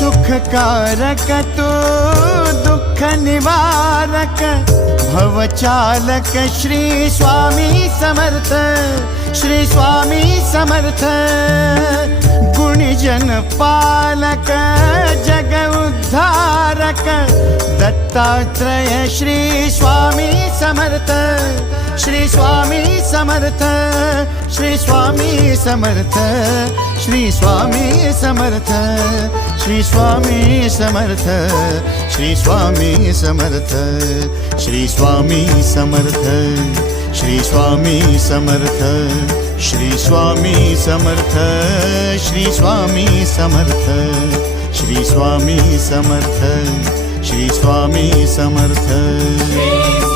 सुखकारक तू दुःख निवारक भवचालक श्री स्वामी समर्थ, श्री स्वामी समर्थ। गुणीजन पालक जग उद्धारक दत्तात्रेय श्री स्वामी समर्थ, श्री स्वामी समर्थ, श्री स्वामी समर्थ, श्री स्वामी समर्थ, श्री स्वामी समर्थ, श्री स्वामी समर्थ, श्री स्वामी समर्थ, श्री स्वामी समर्थ, श्री स्वामी समर्थ, श्री स्वामी समर्थ, श्री स्वामी समर्थ, श्री स्वामी समर्थ।